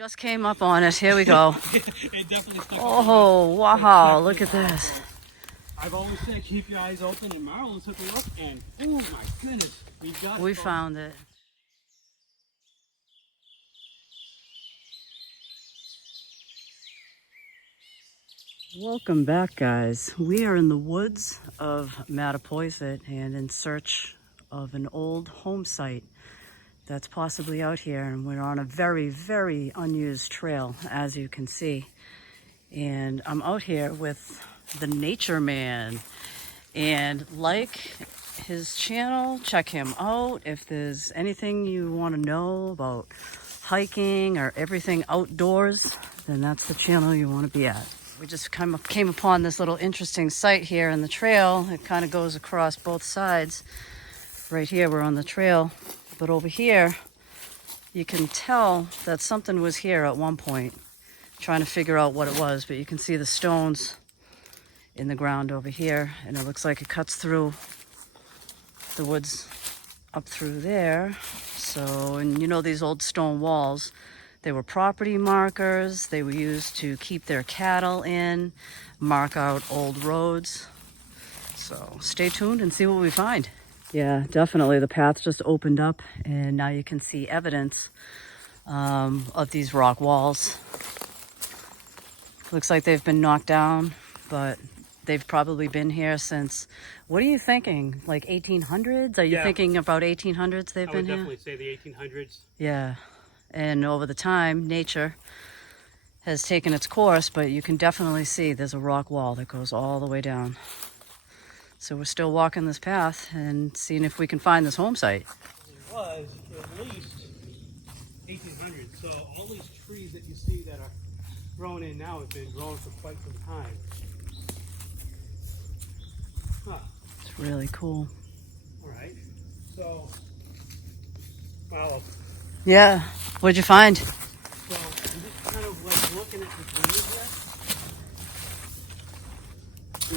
Just came up on it. Here we go. It definitely stuck. Oh, wow. Look at this. I've always said keep your eyes open, and Marlon took a look, and oh my goodness, we got it. We found it. Welcome back, guys. We are in the woods of Mattapoisett and in search of an old home site that's possibly out here, and we're on a very, very unused trail, as you can see. And I'm out here with the Natureman, and like his channel, check him out. If there's anything you want to know about hiking or everything outdoors, then that's the channel you want to be at. We just came upon this little interesting site here in the trail. It kind of goes across both sides. Right here we're on the trail, but over here you can tell that something was here at one point. Trying to figure out what it was, but you can see the stones in the ground over here, and it looks like it cuts through the woods up through there. So, and you know, these old stone walls, they were property markers. They were used to keep their cattle in, mark out old roads. So stay tuned and see what we find. Yeah, definitely. The path just opened up, and now you can see evidence of these rock walls. Looks like they've been knocked down, but they've probably been here since, what are you thinking? Like 1800s? Are you thinking about 1800s they've been here? I would definitely say the 1800s. Yeah. And over the time, nature has taken its course, but you can definitely see there's a rock wall that goes all the way down. So we're still walking this path and seeing if we can find this home site. It was at least 1800s. So all these trees that you see that are grown in now have been grown for quite some time. Huh. It's really cool. All right. So, wow. Yeah. What'd you find? So I'm just kind of like looking at the trees here.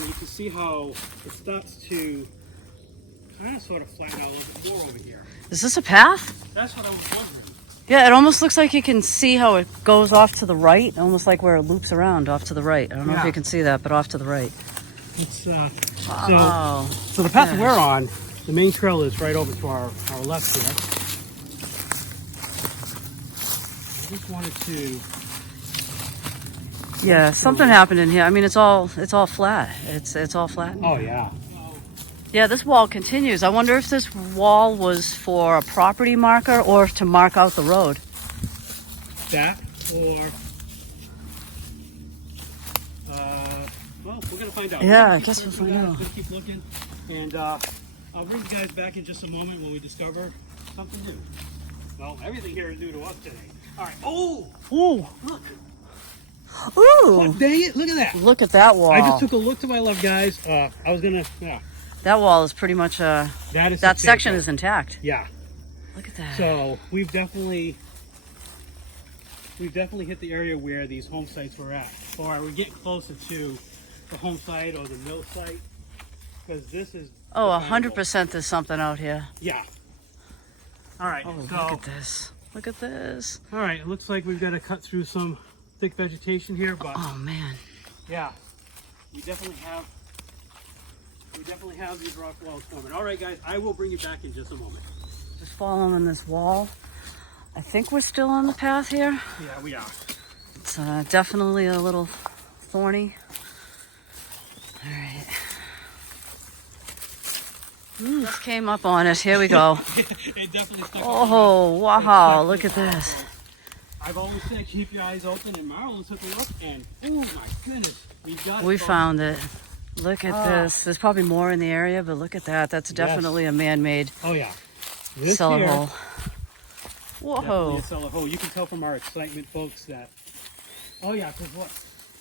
And you can see how it starts to kind of sort of flatten out a little bit more over here. Is this a path? That's what I was wondering. Yeah, it almost looks like you can see how it goes off to the right, almost like where it loops around off to the right. I don't know if you can see that, but off to the right. It's Wow. so the path we're on, the main trail is right over to our left here. I just wanted to. Yeah, something happened in here. I mean, it's all flat. It's all flat. Oh yeah. Yeah, this wall continues. I wonder if this wall was for a property marker or to mark out the road. That or well, we're gonna find out. Yeah, I guess we'll find out. Just keep looking, and I'll bring you guys back in just a moment when we discover something new. Well, everything here is new to us today. All right. Oh, Ooh. look. Ooh. Oh, dang it! Look at that. Look at that wall. I just took a look to my left, guys. I was gonna. Yeah. That wall is pretty much that section is intact. Yeah. Look at that. So we've definitely hit the area where these home sites were at, or we're getting closer to the home site or the mill site, because this is. Oh, 100% there's something out here. Yeah. All right. Oh, so, look at this. Look at this. All right. It looks like we've got to cut through some thick vegetation here, but Oh man. yeah, we definitely have these rock walls forming. All right, guys. I will bring you back in just a moment. Just following this wall. I think we're still on the path here. Yeah, we are. It's definitely a little thorny. All right. Just came up on it. Here we go. It definitely stuck. Oh, wow. Look at this. I've always said keep your eyes open, and Marlon took a look, and oh my goodness, we got it. We found it. Look at this. There's probably more in the area, but look at that. That's definitely a man-made Oh yeah. This cellar here, hole. definitely Whoa. a cellar hole. You can tell from our excitement, folks, that. Oh yeah, because what?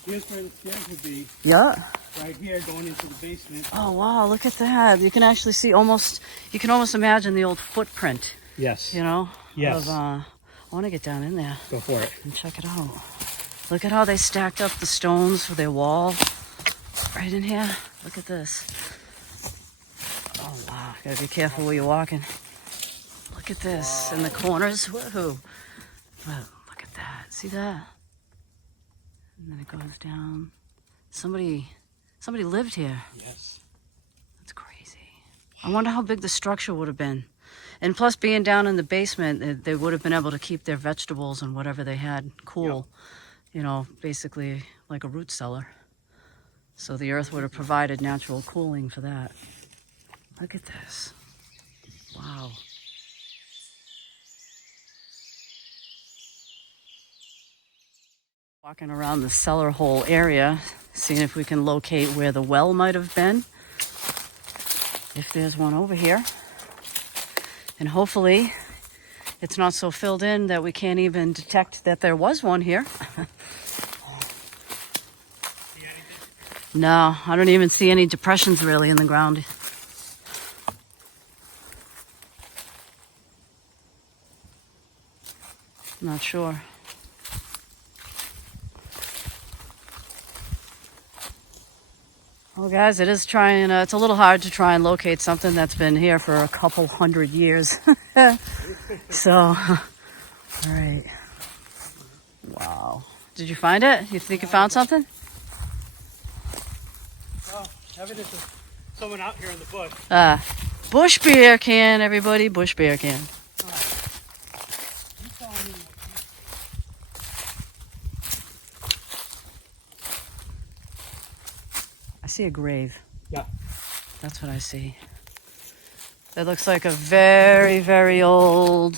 Here's where the stairs would be. Yeah. Right here, going into the basement. Oh, wow. Look at that. You can actually see you can almost imagine the old footprint, Yes. you know? Yes. I want to get down in there Go for it. and check it out. Look at how they stacked up the stones for their wall right in here. Look at this. Oh, wow. Gotta be careful where you're walking. Look at this in the corners. Woohoo. Wow, look at that. See that? And then it goes down. Somebody lived here. Yes. That's crazy. I wonder how big the structure would have been. And plus, being down in the basement, they would have been able to keep their vegetables and whatever they had cool. Yep. You know, basically like a root cellar. So the earth would have provided natural cooling for that. Look at this. Wow. Walking around the cellar hole area, seeing if we can locate where the well might have been. If there's one over here. And hopefully it's not so filled in that we can't even detect that there was one here. No, I don't even see any depressions really in the ground. Not sure. Well, guys, it is trying. It's a little hard to try and locate something that's been here for a couple hundred years. So, all right. Wow. Did you find it? You think you found something? Well, evidence of someone out here in the bush. Bush beer can, everybody. Bush beer can. I see a grave. Yeah. That's what I see. It looks like a very, very old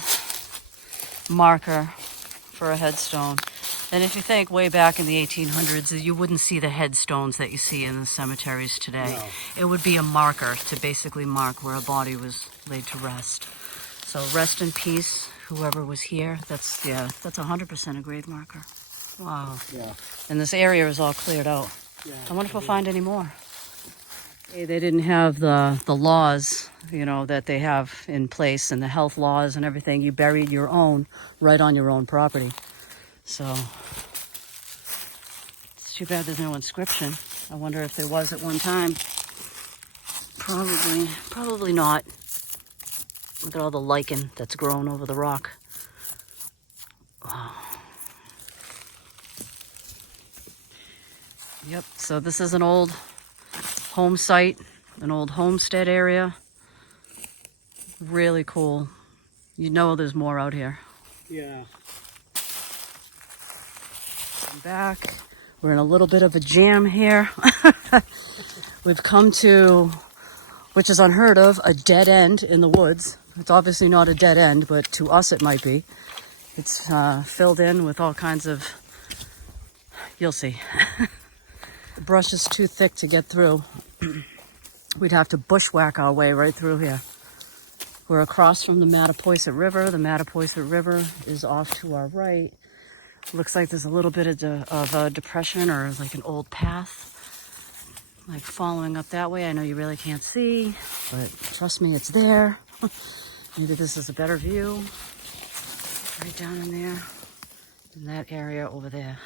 marker for a headstone. And if you think way back in the 1800s, you wouldn't see the headstones that you see in the cemeteries today. No. It would be a marker to basically mark where a body was laid to rest. So rest in peace, whoever was here. That's 100% a grave marker. Wow. Yeah. And this area is all cleared out. Yeah. I wonder if we'll find any more. They didn't have the laws, you know, that they have in place, and the health laws and everything. You buried your own right on your own property. So it's too bad there's no inscription. I wonder if there was at one time. Probably not. Look at all the lichen that's grown over the rock. Wow. Yep, so this is an old home site, an old homestead area. Really cool. You know there's more out here. Yeah. I'm back. We're in a little bit of a jam here. We've come to, which is unheard of, a dead end in the woods. It's obviously not a dead end, but to us it might be. It's filled in with all kinds of, you'll see. The brush is too thick to get through. We'd have to bushwhack our way right through here. We're across from the Mattapoisett River. The Mattapoisett River is off to our right. Looks like there's a little bit of a depression, or like an old path, like following up that way. I know you really can't see, but trust me, it's there. Maybe this is a better view. Right down in there, in that area over there.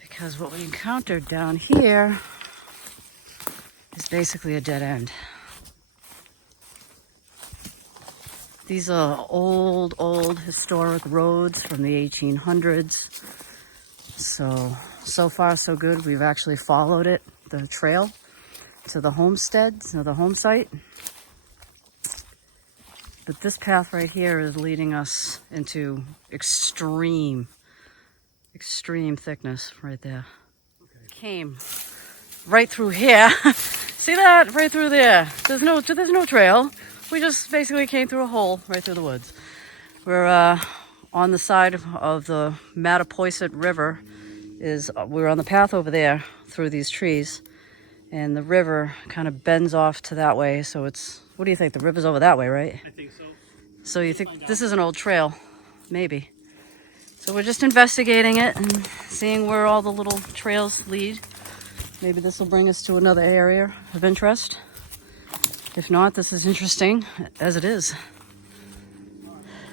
Because what we encountered down here is basically a dead end. These are old historic roads from the 1800s. So far so good. We've actually followed it, the trail, to the homestead, to the home site. But this path right here is leading us into extreme thickness right there. Okay. Came right through here. See that? Right through there. There's no trail. We just basically came through a hole right through the woods. We're on the side of the Mattapoisett River. We're on the path over there through these trees, and the river kind of bends off to that way. So it's, what do you think? The river's over that way, right? I think so. So you think this is an old trail? Maybe. So we're just investigating it and seeing where all the little trails lead. Maybe this will bring us to another area of interest. If not, this is interesting as it is.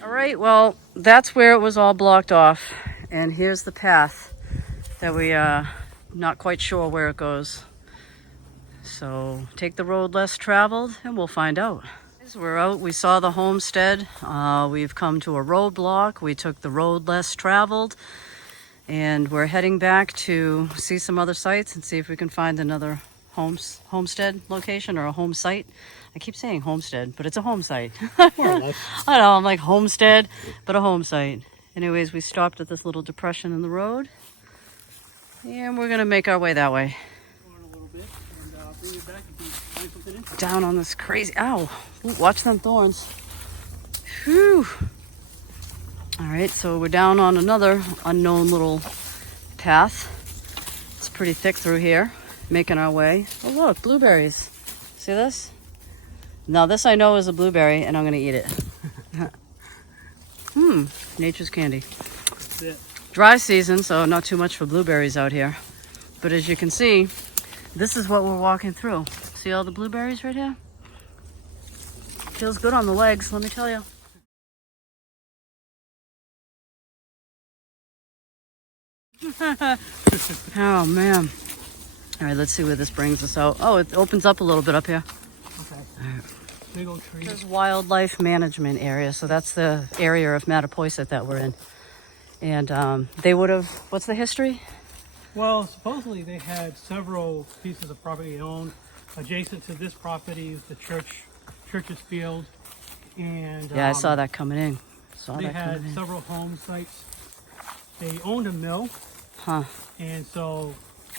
All right, well, that's where it was all blocked off. And here's the path that we are not quite sure where it goes. So take the road less traveled and we'll find out. We're out, we saw the homestead. We've come to a roadblock. We took the road less traveled. And we're heading back to see some other sites and see if we can find another homestead location or a home site. I keep saying homestead, but it's a home site. More or less. I know, I'm like homestead, but a home site. Anyways, we stopped at this little depression in the road. And we're gonna make our way that way. A little bit and bring it back if you find something interesting. Down on this crazy, ow, ooh, watch them thorns. Whew. All right, so we're down on another unknown little path. It's pretty thick through here, making our way. Oh look, blueberries. See this? Now this I know is a blueberry and I'm gonna eat it. Nature's candy. That's it. Dry season, so not too much for blueberries out here. But as you can see, this is what we're walking through. See all the blueberries right here? Feels good on the legs, let me tell you. Oh man. All right, let's see where this brings us out. Oh, it opens up a little bit up here. Okay. All right. Big old tree. This is wildlife management area, so that's the area of Mattapoisett that we're in. And they would have, what's the history? Well, supposedly they had several pieces of property owned. Adjacent to this property is the church's field. And Yeah, I saw that coming in. they had several home sites. They owned a mill. Huh. And so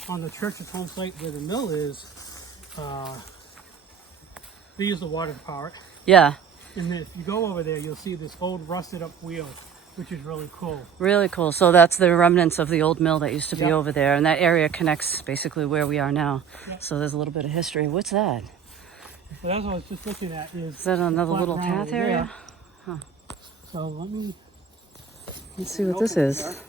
on the church's home site where the mill is, they use the water to power it. Yeah, And then if you go over there, you'll see this old rusted up wheel, which is really cool. really cool. So that's the remnants of the old mill that used to be Yep. over there. And that area connects basically where we are now. Yep. So there's a little bit of history. What's that? So that's what I was just looking at. Is that another flat little ground path over area? there. So Let's see what this is.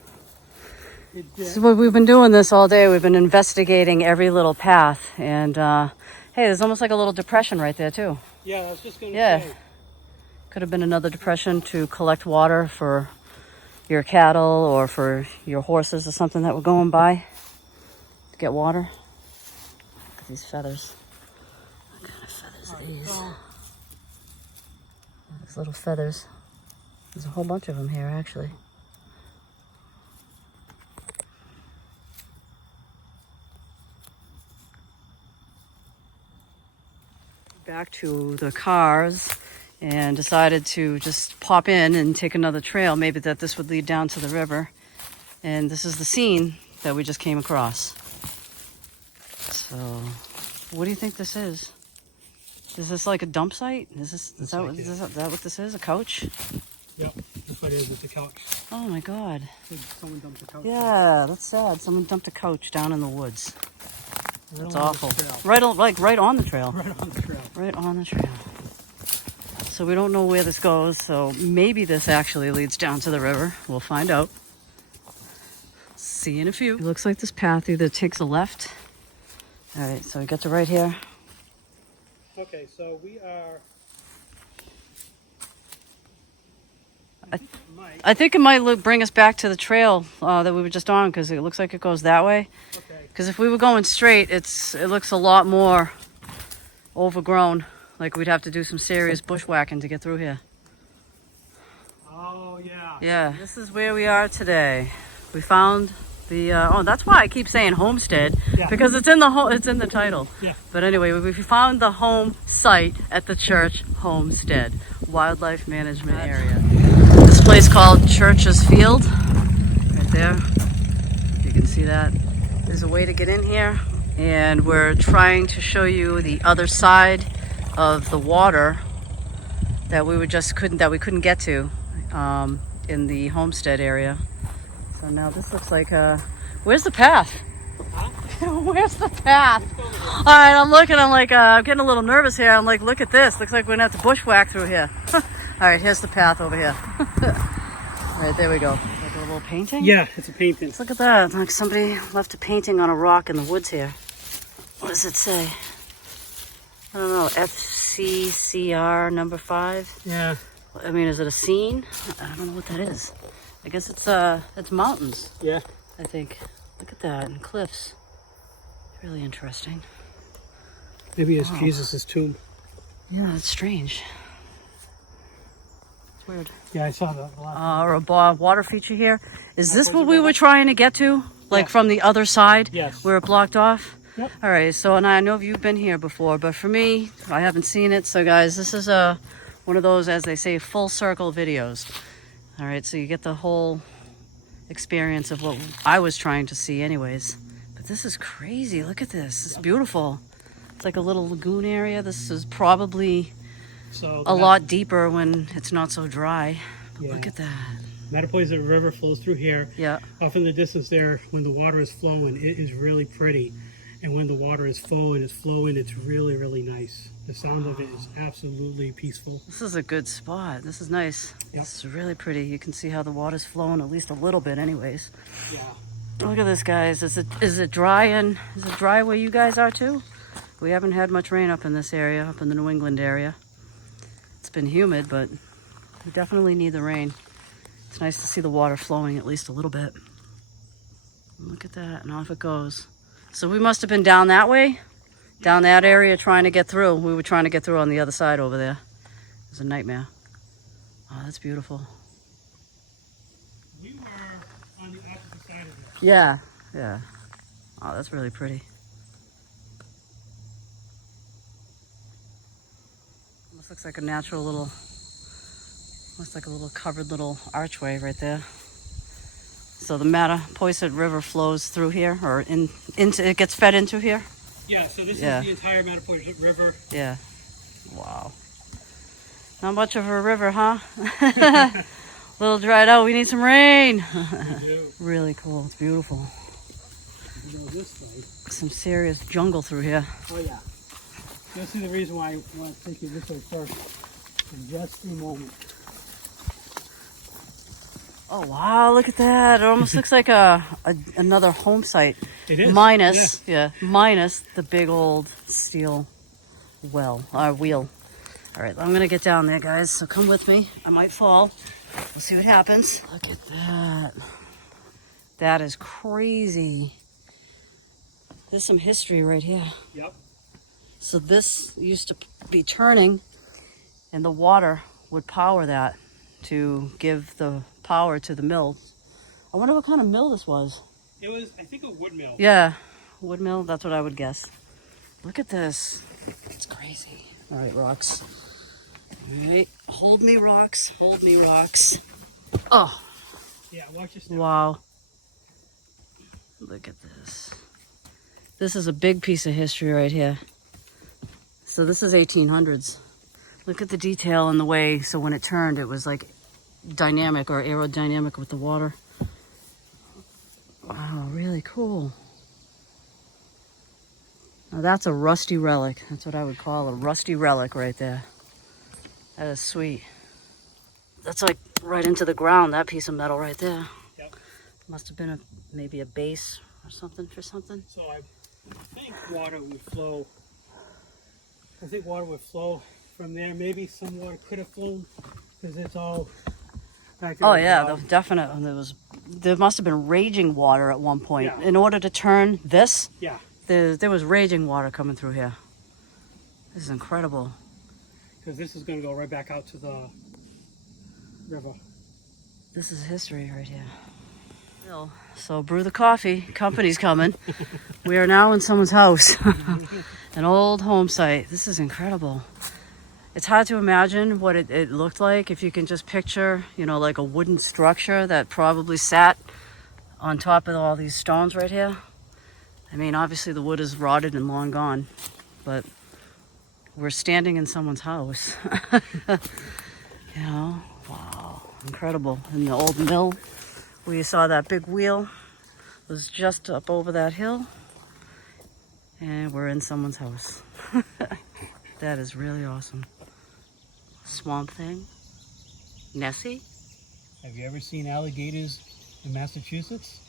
It This is did. what we've been doing this all day. We've been investigating every little path. And hey, there's almost like a little depression right there too. Yeah, I was just going to Yeah. say. Could have been another depression to collect water for your cattle or for your horses or something that were going by to get water. Look at these feathers. What kind of feathers are these? So, These little feathers. There's a whole bunch of them here actually. Back to the cars and decided to just pop in and take another trail, maybe that this would lead down to the river. And this is the scene that we just came across. So, what do you think this is? Is this like a dump site? Is that what this is? A couch? yep, that's what it is. It's a couch. Oh my God. Someone dumped a couch. Yeah, that's sad. Someone dumped a couch down in the woods. That's Right on awful. the trail. Right on the trail. Right on the trail. Right on the trail. So we don't know where this goes, so maybe this actually leads down to the river. We'll find out. See you in a few. It looks like this path either takes a left. All right, so we get to right here. Okay, so we are. I think it might bring us back to the trail that we were just on, because it looks like it goes that way. Okay. Because if we were going straight, it looks a lot more overgrown. Like we'd have to do some serious bushwhacking to get through here. Oh yeah. Yeah, this is where we are today. We found the oh, that's why I keep saying homestead, Yeah. because it's in the title. Yeah. But anyway, we found the home site at the church homestead, wildlife management area. This place called Church's Field, right there. You can see that. There's a way to get in here, and we're trying to show you the other side of the water that we couldn't get to in the homestead area. So now this looks like where's the path? Huh? Where's the path? All right, I'm looking. I'm like, I'm getting a little nervous here. I'm like, look at this. Looks like we're gonna have to bushwhack through here. All right, here's the path over here. All right, there we go. Like a little painting. Yeah, it's a painting. Look at that. Like somebody left a painting on a rock in the woods here. What does it say? I don't know. FCCR number 5. Yeah. I mean, is it a scene? I don't know what that is. I guess it's mountains, Yeah. I think. Look at that, and cliffs. Really interesting. Maybe it's Wow. Jesus' tomb. Yeah, that's strange. weird. Yeah, I saw that. Or a water feature here. Is this what Mattapoisett we were River. trying to get to? Like Yeah. from the other side? Yes. Where it blocked off? Yep. All right, so and I know you've been here before, but for me, I haven't seen it. So guys, this is one of those, as they say, full circle videos. All right, so you get the whole experience of what I was trying to see anyways. But this is crazy. Look at this. It's beautiful. It's like a little lagoon area. This is probably a lot deeper when it's not so dry. Yeah. Look at that. Mattapoisett River flows through here. Yeah. Off in the distance there, when the water is flowing, it is really pretty. And when the water is full and it's flowing, it's really, really nice. The sound of it is absolutely peaceful. This is a good spot. This is nice. Yep. This is really pretty. You can see how the water's flowing at least a little bit anyways. Yeah. Look at this, guys. Is it dry where you guys are too? We haven't had much rain up in this area, up in the New England area. It's been humid, but we definitely need the rain. It's nice to see the water flowing at least a little bit. Look at that, and off it goes. So we must have been down that way, down that area trying to get through. We were trying to get through on the other side over there. It was a nightmare. Oh, that's beautiful. We were on the opposite side of it. Yeah, yeah. Oh, that's really pretty. This looks like a natural little, looks like a little covered little archway right there. So the Mattapoisett River flows through here, or into it gets fed into here? Yeah, so this Yeah. is the entire Mattapoisett River. Yeah. Wow. Not much of a river, huh? Little dried out. We need some rain. We do. Really cool. It's beautiful. You go this way. Some serious jungle through here. Oh yeah. You'll see the reason why I want to take you this way first in just a moment. Oh wow! Look at that. It almost looks like another home site. It is. Minus minus the big old steel wheel. All right, I'm gonna get down there, guys. So come with me. I might fall. We'll see what happens. Look at that. That is crazy. There's some history right here. Yep. So this used to be turning, and the water would power that to give the power to the mill. I wonder what kind of mill this was. It was, I think, a wood mill. Yeah, wood mill. That's what I would guess. Look at this. It's crazy. All right, rocks. All right, hold me, rocks. Hold me, rocks. Oh, Yeah, watch your step. wow. Look at this. This is a big piece of history right here. So this is 1800s. Look at the detail in the way. So when it turned, it was like dynamic or aerodynamic with the water. Wow, really cool. Now that's a rusty relic. That's what I would call a rusty relic right there. That is sweet. That's like right into the ground, that piece of metal right there. Yep. Must have been maybe a base or something for something. So I think water would flow. I think water would flow from there. Maybe some water could have flown because it's all back there. Oh yeah, there must have been raging water at one point. Yeah. In order to turn this, Yeah. there was raging water coming through here. This is incredible. Because this is going to go right back out to the river. This is history right here. So brew the coffee. Company's coming. We are now in someone's house. An old home site. This is incredible. It's hard to imagine what it looked like if you can just picture, like a wooden structure that probably sat on top of all these stones right here. I mean, obviously the wood is rotted and long gone, but we're standing in someone's house. Wow, incredible. And the old mill where you saw that big wheel was just up over that hill, and we're in someone's house. That is really awesome. Swamp thing. Nessie? Have you ever seen alligators in Massachusetts?